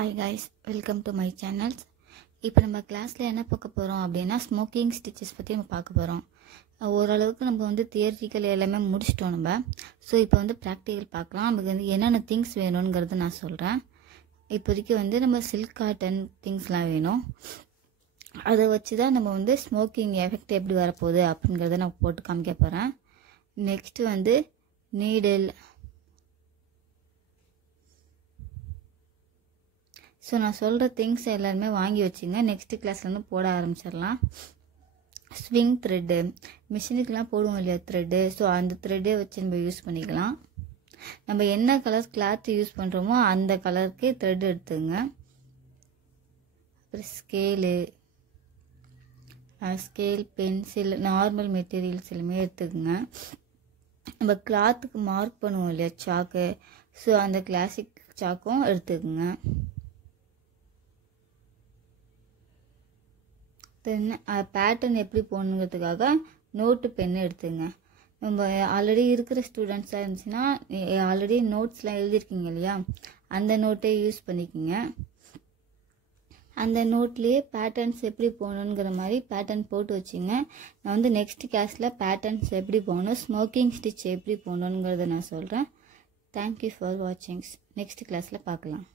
Hi guys, welcome to my channel. இப்போ நம்ம கிளாஸ்ல என்ன பார்க்க போறோம் அப்படினா ஸ்மோக்கிங் ஸ்டிச்சஸ் பத்தி நம்ம பார்க்க போறோம். ஓரளவுக்கு நம்ம வந்து தியரிட்டிக்கல் எல்லாமே முடிச்சிட்டோம் நம்ம. சோ இப்போ வந்து பிராக்டிகல் பார்க்கலாம். நமக்கு வந்து என்னென்ன திங்ஸ் வேணும்ங்கறத நான் சொல்றேன். இப்போதைக்கு வந்து நம்ம சில்க் காட்டன் திங்ஸ்லாம் வேணும். அதை வச்சு தான் நம்ம வந்து ஸ்மோக்கிங் எஃபெக்ட் எப்படி வர போகுது அப்படிங்கறத நான் போட்டு காமிக்க போறேன். நெக்ஸ்ட் வந்து நீடில். ஸோ நான் சொல்கிற திங்ஸ் எல்லாருமே வாங்கி வச்சுங்க. நெக்ஸ்ட் கிளாஸ்லேருந்து போட ஆரம்பிச்சிடலாம். ஸ்விங் த்ரெட்டு, மிஷினுக்கெலாம் போடுவோம் இல்லையா த்ரெட்டு, ஸோ அந்த த்ரெட்டே வச்சு நம்ம யூஸ் பண்ணிக்கலாம். நம்ம என்ன கலர் கிளாத் யூஸ் பண்ணுறோமோ அந்த கலருக்கு த்ரெட் எடுத்துங்க. அப்புறம் ஸ்கேல், பென்சில், நார்மல் மெட்டீரியல்ஸ் எல்லாமே எடுத்துக்கோங்க. நம்ம கிளாத்துக்கு மார்க் பண்ணுவோம் இல்லையா சாக்கு, ஸோ அந்த கிளாசிக் சாக்கும் எடுத்துக்கோங்க. தென் பேட்டர்ன் எப்படி போடணுங்கிறதுக்காக நோட்டு பென் எடுத்துங்க. நம்ம ஆல்ரெடி இருக்கிற ஸ்டூடெண்ட்ஸாக இருந்துச்சுன்னா ஆல்ரெடி நோட்ஸ்லாம் எழுதியிருக்கீங்க இல்லையா, அந்த நோட்டை யூஸ் பண்ணிக்கோங்க. அந்த நோட்லேயே பேட்டர்ன்ஸ் எப்படி போகணுங்கிற மாதிரி பேட்டர்ன் போட்டு வச்சுங்க. நான் வந்து நெக்ஸ்ட் கிளாஸில் பேட்டர்ன்ஸ் எப்படி போகணும், ஸ்மோக்கிங் ஸ்டிச் எப்படி போகணுங்கிறத நான் சொல்கிறேன். Thank you for வாட்சிங்ஸ். நெக்ஸ்ட் கிளாஸில் பார்க்கலாம்.